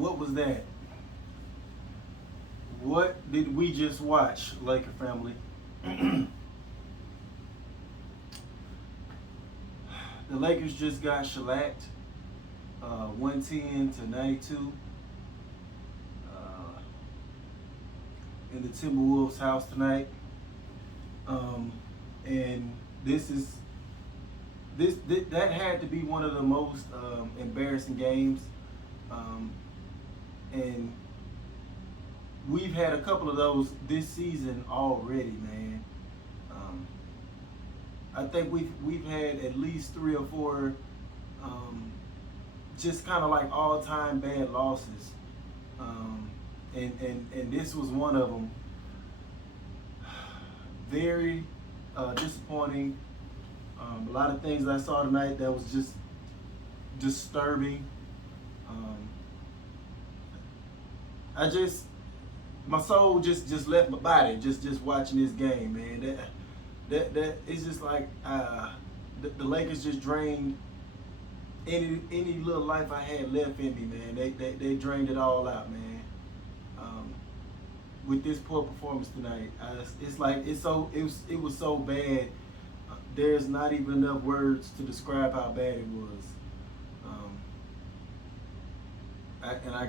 What was that? What did we just watch, Laker family? The Lakers just got shellacked, 110-92, in the Timberwolves' house tonight. And that had to be one of the most embarrassing games. And we've had a couple of those this season already, man. I think we've had at least 3 or 4 just kind of like all-time bad losses, and this was one of them. Very disappointing. A lot of things I saw tonight that was just disturbing. My soul just left my body just watching this game, man. That it's just like the Lakers just drained any little life I had left in me, man. They drained it all out, man. With this poor performance tonight, it's like it was so bad. There's not even enough words to describe how bad it was. I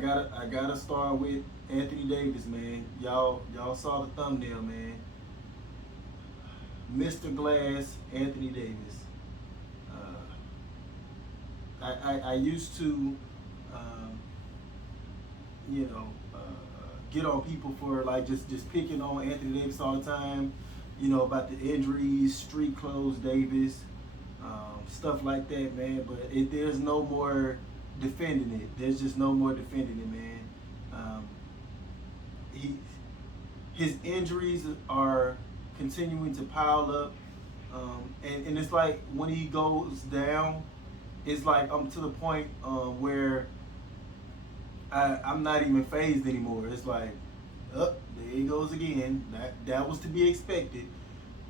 gotta start with Anthony Davis, man. Y'all saw the thumbnail, man. Mr. Glass, Anthony Davis. I used to, get on people for like just picking on Anthony Davis all the time, about the injuries, street clothes Davis, stuff like that, man. But there's no more defending it. There's just no more defending it, man. His injuries are continuing to pile up, and it's like when he goes down, it's like I'm to the point where I'm not even phased anymore. It's like, there he goes again. That was to be expected.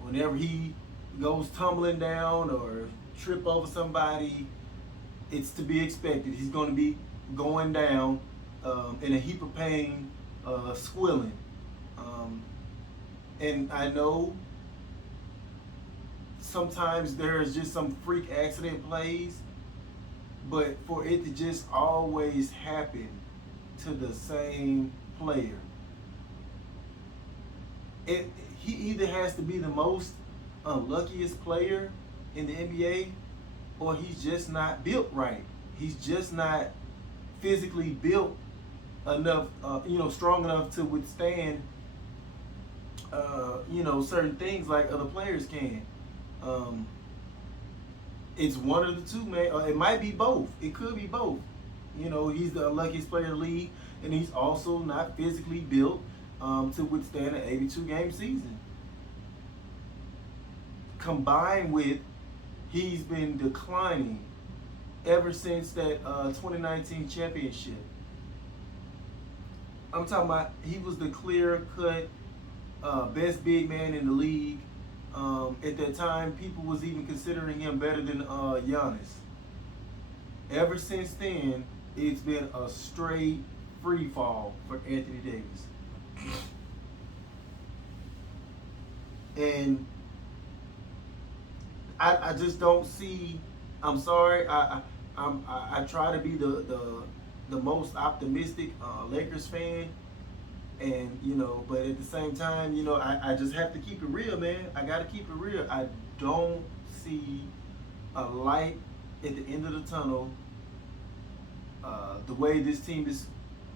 Whenever he goes tumbling down or trip over somebody, it's to be expected. He's going to be going down in a heap of pain, squilling. And I know sometimes there's just some freak accident plays, but for it to just always happen to the same player, he either has to be the most unluckiest player in the NBA, or he's just not built right. He's just not physically built enough, strong enough to withstand, certain things like other players can. It's one of the two, man. It might be both. It could be both. He's the unluckiest player in the league, and he's also not physically built to withstand an 82-game season. Combined with, he's been declining ever since that 2019 championship. I'm talking about he was the clear-cut best big man in the league. At that time, people was even considering him better than Giannis. Ever since then, it's been a straight free fall for Anthony Davis. And I just don't see. I'm sorry. I try to be the most optimistic Lakers fan, and but at the same time, I just have to keep it real, man. I got to keep it real. I don't see a light at the end of the tunnel. The way this team is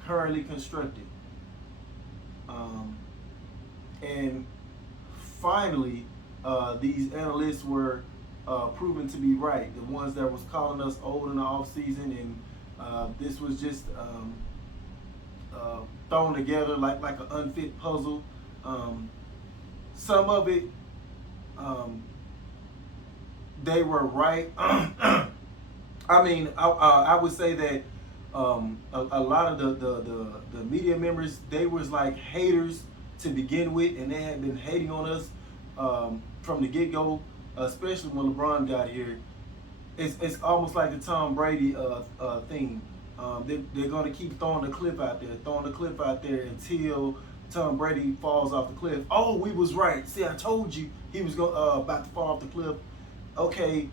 currently constructed, and finally, these analysts were proven to be right. The ones that was calling us old in the offseason, and this was just thrown together like an unfit puzzle. Some of it, they were right. I mean, I would say that a lot of the media members, they was like haters to begin with, and they had been hating on us from the get-go, especially when LeBron got here. It's almost like the Tom Brady thing. They're going to keep throwing the cliff out there until Tom Brady falls off the cliff. Oh, we was right. See, I told you he was about to fall off the cliff. Okay,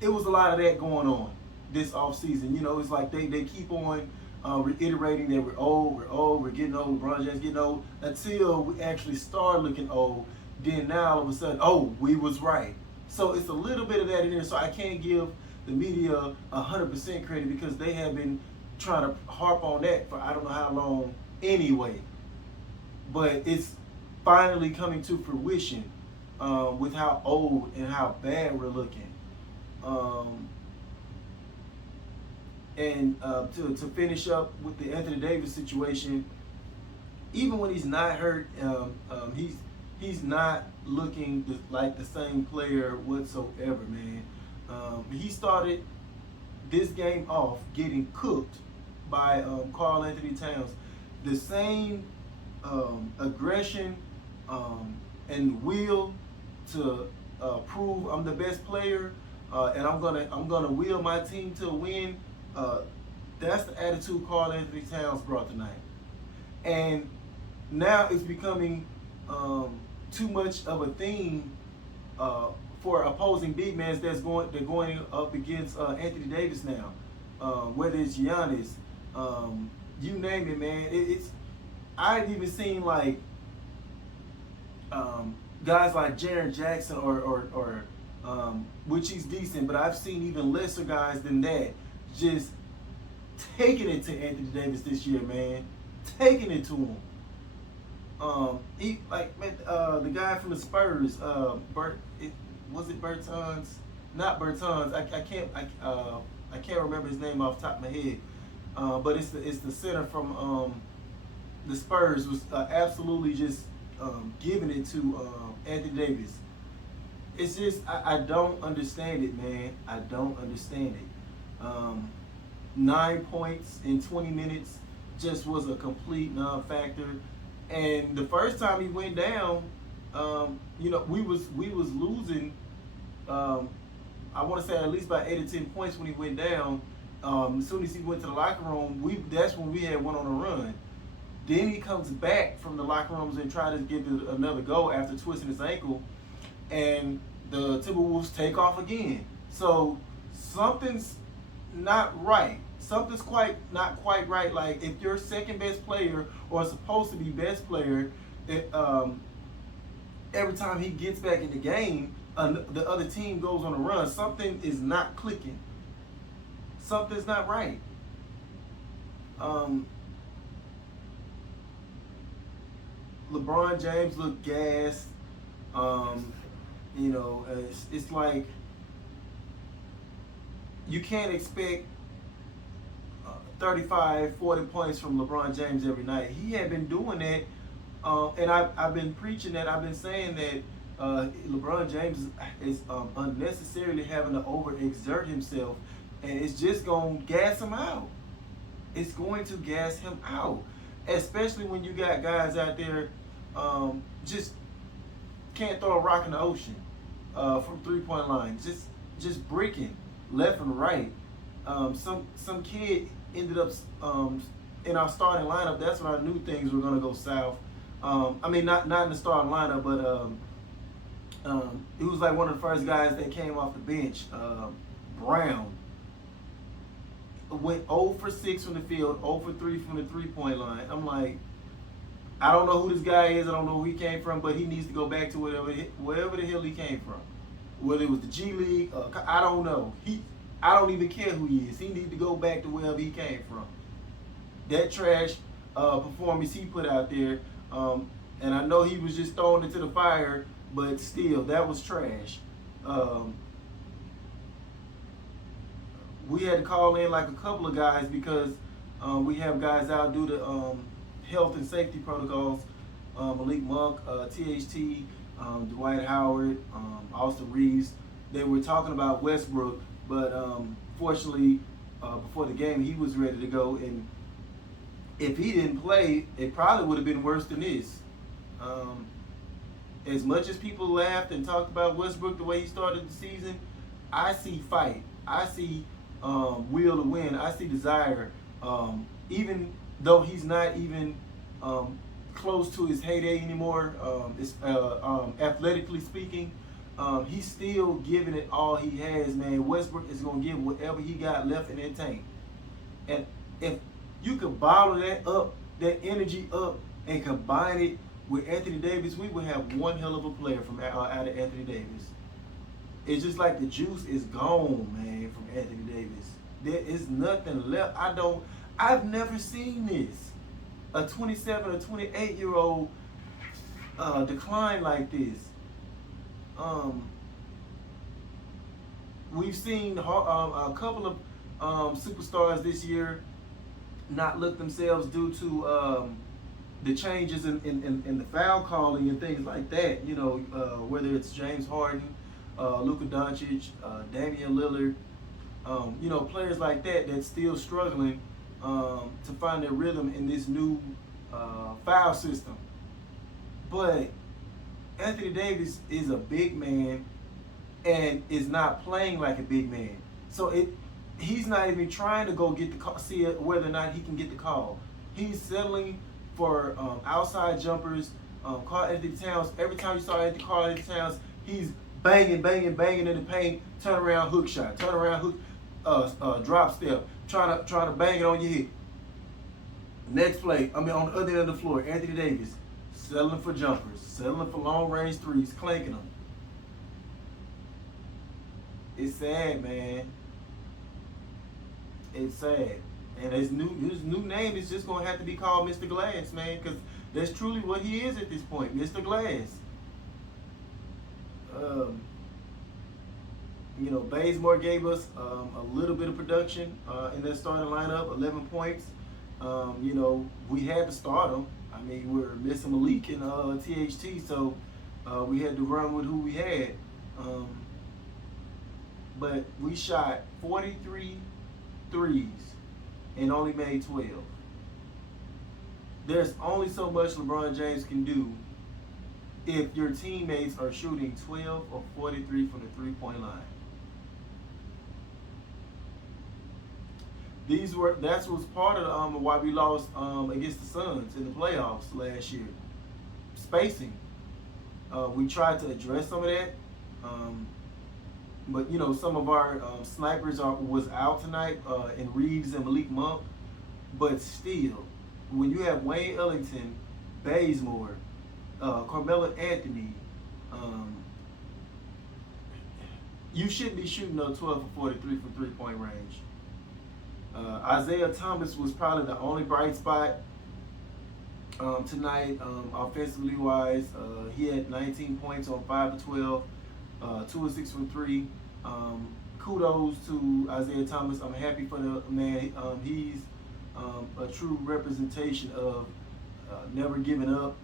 it was a lot of that going on this offseason. You know, it's like they keep on reiterating that we're getting old, LeBron James getting old, until we actually start looking old. Then now all of a sudden, oh, we was right. So it's a little bit of that in there. So I can't give the media 100% credit because they have been trying to harp on that for I don't know how long anyway. But it's finally coming to fruition with how old and how bad we're looking. And to finish up with the Anthony Davis situation, even when he's not hurt, he's not looking like the same player whatsoever, man. He started this game off getting cooked by Karl Anthony Towns. The same aggression and will to prove I'm the best player and I'm gonna will my team to a win. That's the attitude Karl Anthony Towns brought tonight, and now it's becoming too much of a theme for opposing big men they're going up against Anthony Davis now. Whether it's Giannis, you name it, man. I've even seen like guys like Jaren Jackson or which he's decent, but I've seen even lesser guys than that just taking it to Anthony Davis this year, man. Taking it to him. The guy from the Spurs, was it Bertans? Not Bertans. I can't remember his name off the top of my head. But it's the center from the Spurs was absolutely just giving it to Anthony Davis. It's just I don't understand it, man. I don't understand it. 9 points in 20 minutes just was a complete non-factor. And the first time he went down, we was losing. I want to say at least by 8 or 10 points when he went down. As soon as he went to the locker room, that's when we had went on a run. Then he comes back from the locker rooms and tries to give it another go after twisting his ankle, and the Timberwolves take off again. So something's not right. Something's not quite right. Like if your second best player or supposed to be best player, every time he gets back in the game, the other team goes on a run. Something is not clicking. Something's not right. LeBron James looked gassed. It's like you can't expect 35, 40 points from LeBron James every night. He had been doing that, and I've been preaching that. I've been saying that LeBron James is unnecessarily having to overexert himself, and it's just going to gas him out. It's going to gas him out, especially when you got guys out there just can't throw a rock in the ocean from three-point line. Just bricking left and right. Some kid ended up in our starting lineup. That's when I knew things were going to go south. Not in the starting lineup, but he was like one of the first guys that came off the bench. Brown went 0 for 6 from the field, 0 for 3 from the three-point line. I'm like, I don't know who this guy is. I don't know who he came from, but he needs to go back to wherever the hell he came from. Whether it was the G League, I don't know. I don't even care who he is. He needs to go back to wherever he came from. That trash performance he put out there, and I know he was just throwing it to the fire, but still, that was trash. We had to call in like a couple of guys because we have guys out due to health and safety protocols. Malik Monk, THT, Dwight Howard, Austin Reeves. They were talking about Westbrook, but fortunately, before the game, he was ready to go. And if he didn't play, it probably would have been worse than this. As much as people laughed and talked about Westbrook the way he started the season, I see fight. I see will to win. I see desire. Even though he's not even um, close to his heyday anymore, athletically speaking, he's still giving it all he has, man. Westbrook is going to give whatever he got left in that tank. And if you could bottle that up, that energy up, and combine it with Anthony Davis, we would have one hell of a player from out of Anthony Davis. It's just like the juice is gone, man, from Anthony Davis. There is nothing left. I've never seen this. A 27 or 28-year-old decline like this. We've seen a couple of superstars this year not look themselves due to the changes in the foul calling and things like that. You know, whether it's James Harden, Luka Doncic, Damian Lillard, you know, players like that that's still struggling to find their rhythm in this new foul system. But Anthony Davis is a big man and is not playing like a big man. So he's not even trying to go get the call, see whether or not he can get the call. He's settling for outside jumpers. Karl Anthony Towns, every time you saw Karl Anthony Towns, he's banging in the paint, turn around hook shot, turn around hook, drop step, trying to bang it on your head. Next play, on the other end of the floor, Anthony Davis settling for jumpers, settling for long range threes, clanking them. It's sad, man. It's sad. And his new name is just going to have to be called Mr. Glass, man, because that's truly what he is at this point, Mr. Glass. You know, Bazemore gave us a little bit of production in that starting lineup, 11 points. You know, we had to start him. I mean, we're missing Malik and THT, so we had to run with who we had. But we shot 43 threes and only made 12. There's only so much LeBron James can do if your teammates are shooting 12 or 43 from the three-point line. That was part of why we lost against the Suns in the playoffs last year. Spacing. We tried to address some of that, but you know, some of our snipers was out tonight in Reeves and Malik Monk. But still, when you have Wayne Ellington, Bazemore, Carmelo Anthony, you shouldn't be shooting no 12 or 43 from three-point range. Isaiah Thomas was probably the only bright spot tonight, offensively wise. He had 19 points on 5 of 12, 2 of 6 from 3. Kudos to Isaiah Thomas. I'm happy for the man. He's a true representation of never giving up,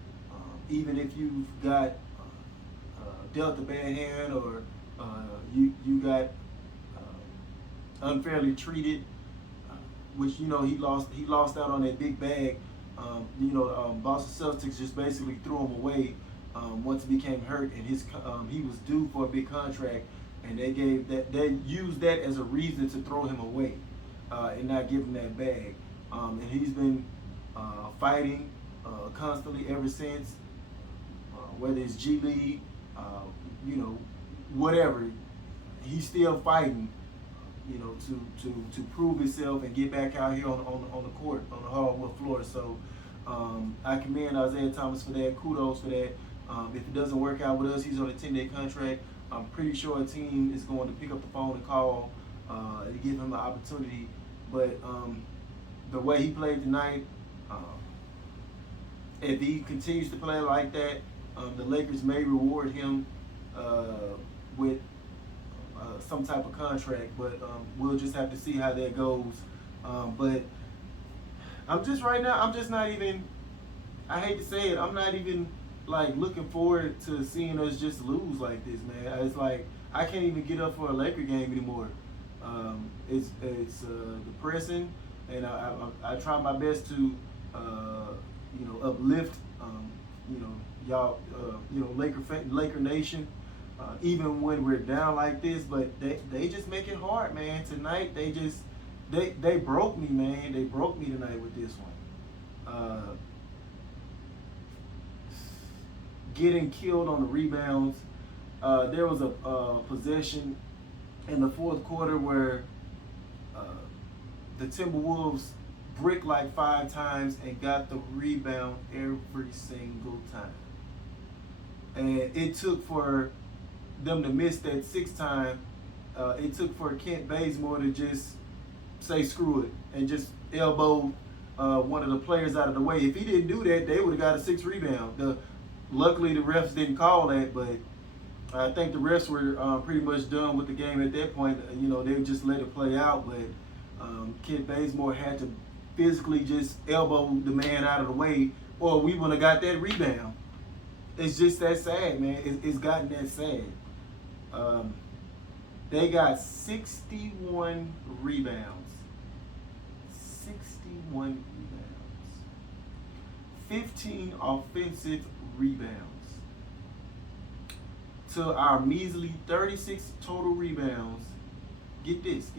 even if you've got dealt a bad hand or you got unfairly treated. Which, you know, he lost out on that big bag. You know, Boston Celtics just basically threw him away once he became hurt, and he was due for a big contract, and they used that as a reason to throw him away and not give him that bag. And he's been fighting constantly ever since, whether it's G League, you know, whatever. He's still fighting. You know, to prove himself and get back out here on the court, on the hardwood floor. So I commend Isaiah Thomas for that. Kudos for that. If it doesn't work out with us, he's on a 10-day contract. I'm pretty sure a team is going to pick up the phone and call and give him an opportunity. But the way he played tonight, if he continues to play like that, the Lakers may reward him with some type of contract, but we'll just have to see how that goes. But I'm just not even, I hate to say it, I'm not even like looking forward to seeing us just lose like this, man. It's like I can't even get up for a Laker game anymore. It's depressing, and I try my best to you know, uplift you know, y'all, you know, Laker Nation. even when we're down like this. But they just make it hard, man. Tonight they broke me, man. They broke me tonight with this one. Getting killed on the rebounds. There was a possession in the fourth quarter where the Timberwolves bricked like 5 times and got the rebound every single time. And it took for them to miss that 6th time. It took for Kent Bazemore to just say screw it and just elbow one of the players out of the way. If he didn't do that, they would have got a 6th rebound. Luckily, the refs didn't call that, but I think the refs were pretty much done with the game at that point. You know, they just let it play out, but Kent Bazemore had to physically just elbow the man out of the way, or we would have got that rebound. It's just that sad, man. It's gotten that sad. They got 61 rebounds. 61 rebounds. 15 offensive rebounds. To our measly 36 total rebounds. Get this.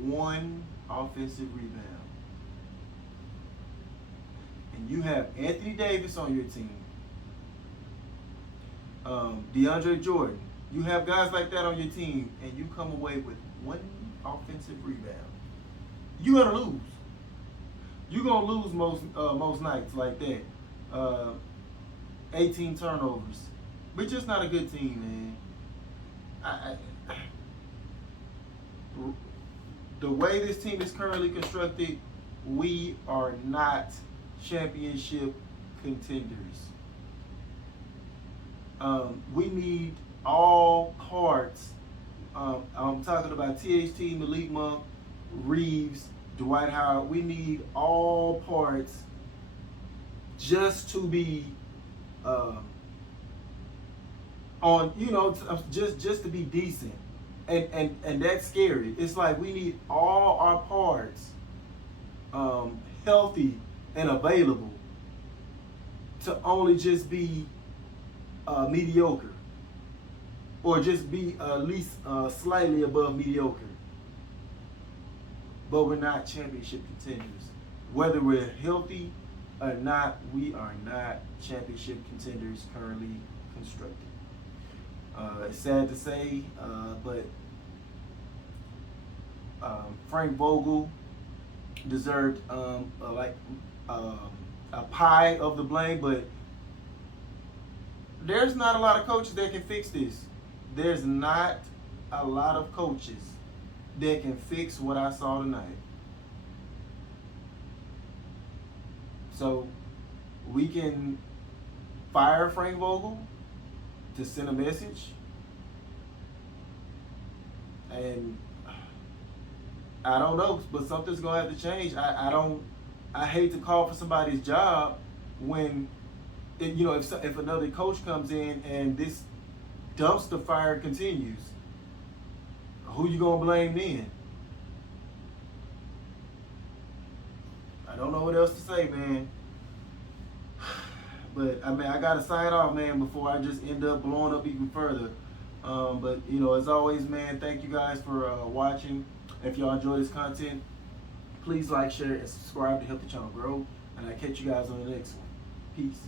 1 offensive rebound. And you have Anthony Davis on your team. DeAndre Jordan. You have guys like that on your team, and you come away with 1 offensive rebound. You're gonna lose. You're gonna lose most nights like that. 18 turnovers. We're just not a good team, man. The way this team is currently constructed, we are not championship contenders. We need all parts. I'm talking about THT, Malik Monk, Reeves, Dwight Howard. We need all parts just to be on, you know, just to be decent. And that's scary. It's like we need all our parts healthy and available to only just be mediocre, or just be at least slightly above mediocre. But we're not championship contenders. Whether we're healthy or not, we are not championship contenders currently constructed. It's sad to say, but Frank Vogel deserved a pie of the blame, but there's not a lot of coaches that can fix this. There's not a lot of coaches that can fix what I saw tonight. So we can fire Frank Vogel to send a message, and I don't know, but something's gonna have to change. I hate to call for somebody's job when, you know, if another coach comes in and this dumpster fire continues. Who you gonna blame then? I don't know what else to say, man. But I mean, I gotta sign off, man, before I just end up blowing up even further. But you know, as always, man, thank you guys for watching. If y'all enjoy this content, please like, share, and subscribe to help the channel grow. And I'll catch you guys on the next one. Peace.